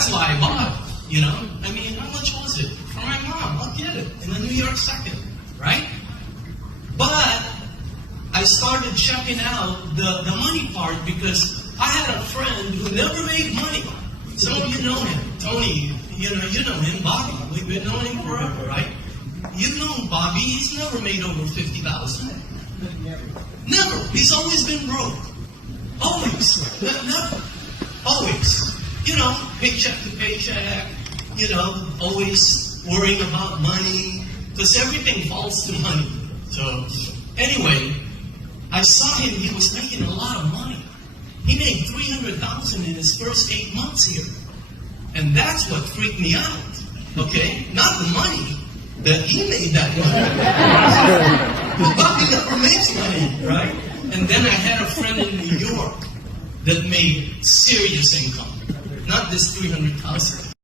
that's why I bought, you know. I mean, how much was it? For my mom, I'll get it in the New York Second, right? But I started checking out the money part because I had a friend who never made money. Some of you know him. Tony, you know him. Bobby, we've been knowing him forever, right? You've known Bobby. He's never made over 50,000. Never. He's always been broke. Always. Never. Always. You know, paycheck to paycheck. You know, always worrying about money. Because everything falls to money. So, anyway, I saw him. He was making a lot of money. He made $300,000 in his first 8 months here. And that's what freaked me out. Okay? Not the money. That he made that money. Well, Bobby never makes money, right? And then I had a friend in New York that made serious income. Not this $300,000.